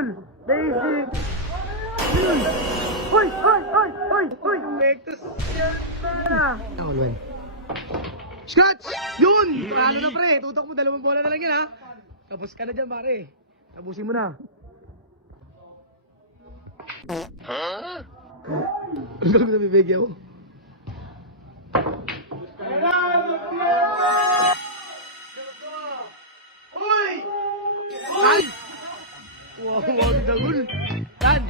tol. Basic. Yun. Hoy! Hoy! Hoy! Hoy! Hoy! Vectus yan na. Ako naman. Scratch! Yun! Paralo na pre. Tutok mo, 2 bola na lang yan ha. Tapos ka na dyan pare. Tapusin mo na. Ha? Ang galing na bibigyan ko. Hoy! Ay! Wow, wow, dagul. Yan!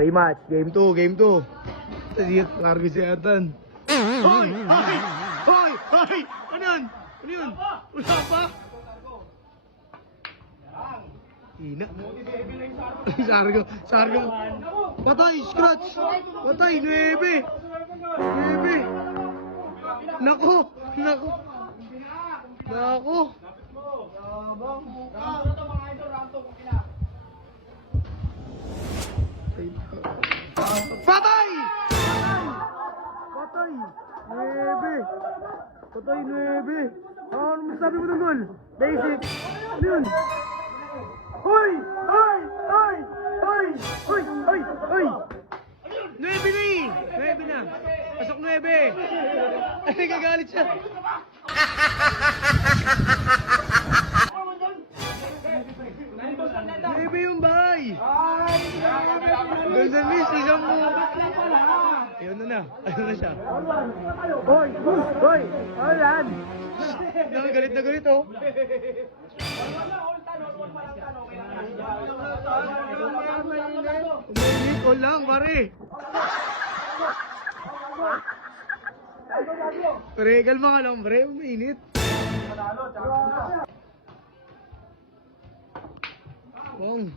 Rematch. Game 2, game 2. Siyat, Marvis Yatan. Hoy! Hoy! Hoy! Hoy! Ano yun? Ano yun? Wala pa? Hina. Sargo. Sargo. Patay! Scratch! Patay! 9! 9! Nako! Nako! Nako! Patay! Patay! 9! Patay 9! Ano masasabi mo ng gol? Basic! Ano yun? Hoy! Hoy! Hoy! Hoy! Hoy! Hoy! Hoy! 9 na eh! 9 na! Pasok 9! Ay, gagalit siya! Nebe yung bahay! Ganda miss, isang mo! Ayun na. Ayun na siya. Hoy! Hoy! Ayan! Galit na galit oh! Umainit ko lang pare! Pre, kalma ka lang pre, umainit! Bong!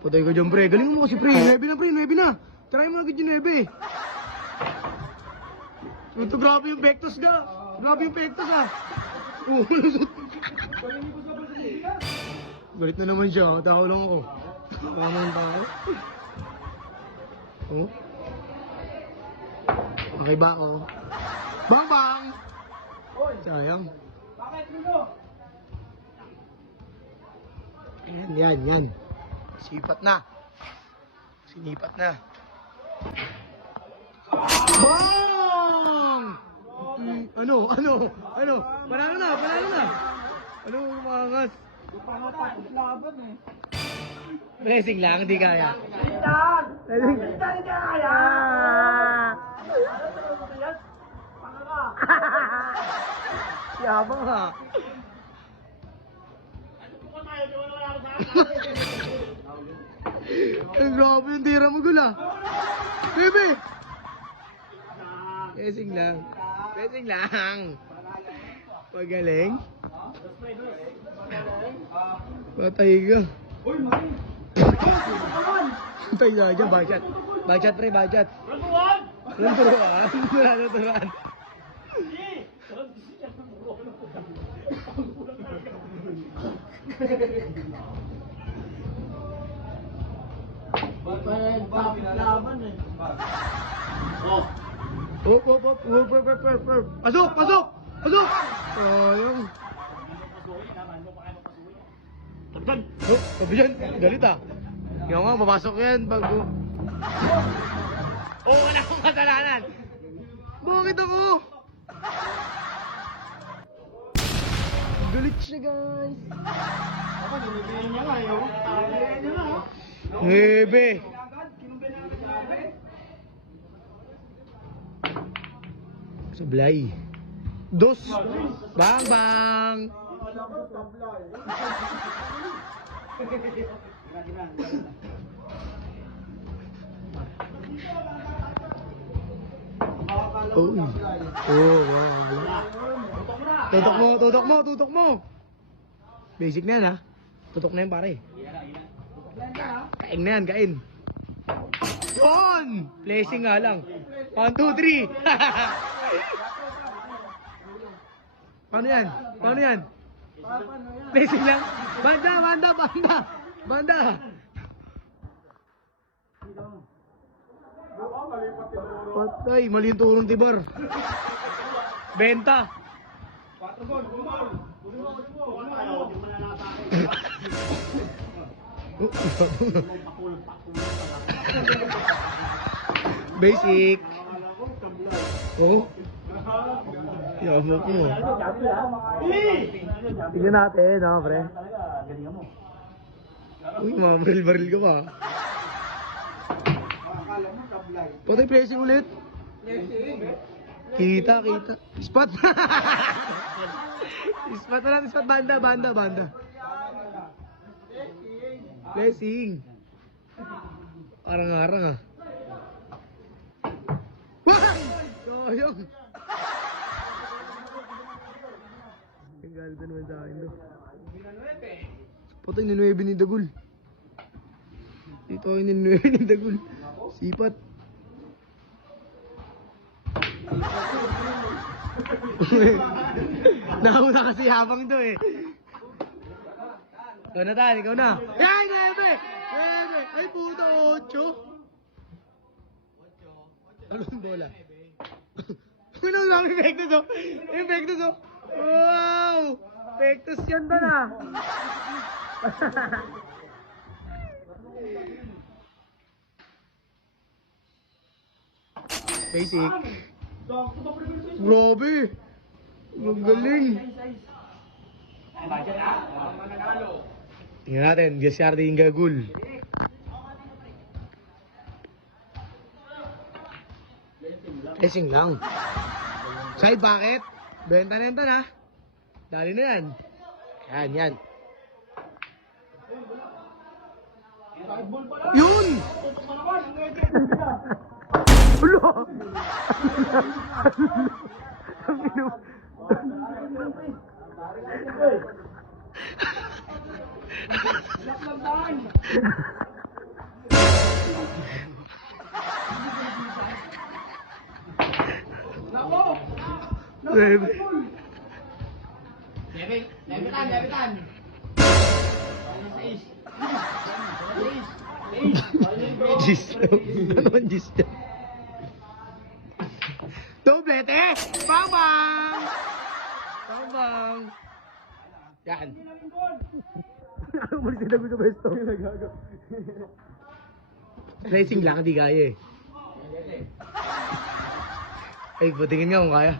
Patay ka dyan pre, galing mo kasi pre, 9 na pre, 9 na! Try mo agad yung 9! Ito grabe yung Vectus ga! Grabe yung Vectus ah! Galit na naman siya, tao lang ako. Tama ng tao. Oh? Okay ba ako? Bang bang! Sayang. Yan. Sipat na. Sinipat na. Bang! Ano? Panalo na. Ano umangas? Laban eh. Blessing lang, hindi kaya. Hindi kaya! Yabang ha. Ang grabe yung tira mo gula. Bebe! Blessing lang. Pagaling. Patay ka. Patay ka dyan, budget. Budget pre, budget. Walang turuan. Laban eh. Pasok! Ayun. Sabi dyan, galit ah. Yung nga, papasok yan bago. Wala akong kasalanan. Bakit ako? Galit siya guys. Hebe. Sablay. Dos. Bang bang. Tutok mo. Basic na yan ha. Tutok na yan pare. Kain na yan, kain. Yun! Blessing nga lang. 1, 2, 3. Paano yan? Blessing lang. Banda. Patay, mali yung turong tibar. Benta. 4 gol. Basic. Oh. Yamo ko. Tingnan natin, ha, pre. Uy, mabaril-baril ka pa. Patay pressing ulit. Kita. Spot. Spot na natin, spot. Banda. Blessing. Arang-arang, ah. Sayang. Ang galit na naman sa akin doon. Patay, ninuwebe ni Dagul. Dito ako ninuwebe ni Dagul. Sipat. Nauna kasi habang do eh. Ikaw na tayo, ikaw na. Ay, nebe! Ay, puto, 8. Anong bola? Ano lang, Invictus, oh. Invictus, oh. Wow! Invictus yan doon, ah. Basic. Grabe. Ang galing. Tingnan natin, Gasyardi yung gagul. Blessing lang. Side bakit? Benta na yan, ha? Dali na yan. Yan. Yun! Ulo! Levitan. Ano naman Gislo? Doblete! Bang! Yan. Ano mo rin sinabi sa besto? Racing lang, di kaya eh. Ay, patingin nga kung kaya.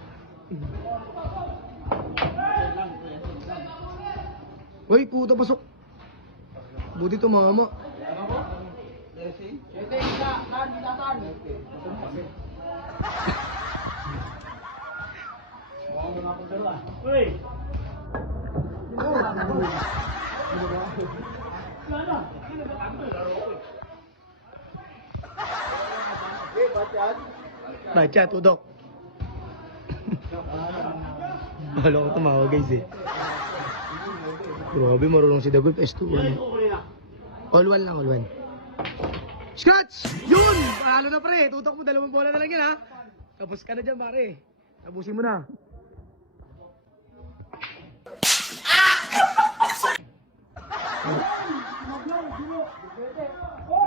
Uy, puta, pasok. Buti tumama. Baca, tudok. Halo ko tumawa guys eh. Grabe, marunong si Dagul. S2 all one lang, all one. Scratch! Yun! Pahalo na pre. Tutok mo, 2 bola na lang yan ha. Tapos ka na dyan pare. Tapusin mo na.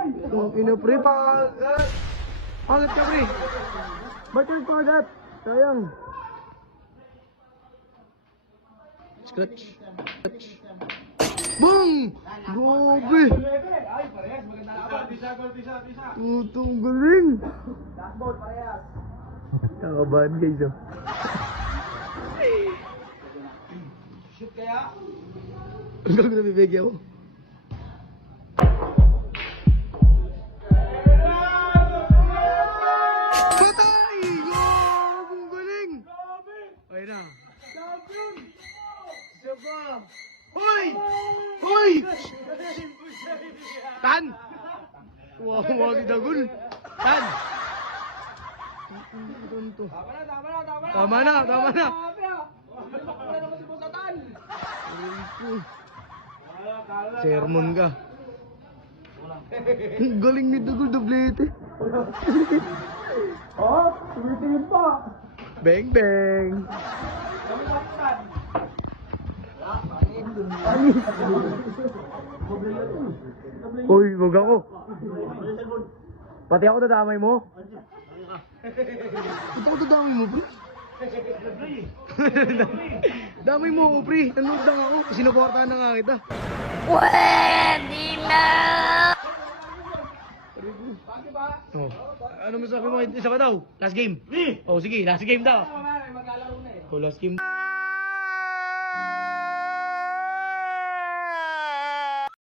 Itong ina pre, pangat. Pangat ka pre. Ba't yung pangat? Sayang. Scratch. Boom! Grabe! Tutong galing! Kakabahan guys oh. Shoot kaya? Hanggang nabibigay ako. Patay! Grabe! Ang galing! Ayun na. Saba! Hoy! Hoy! Tan! Wow, wag Dagul! Tan! Tama na! Sermon ka. Ang galing ni Dagul, doblete. Oh, tumitingin pa. Bang bang! Uy, wag ako. Pati ako dadamay mo. Pati ako dadamay mo, bro. Damay mo ako, pre. Nanood lang ako. Sinuportahan na nga kita. Pwede na! Bakit ba? Oh. Ano masabi mo? Isa pa daw. Last game. Oh, sige. Last game daw. Mamaya may maglalaro na eh. Oh, last game.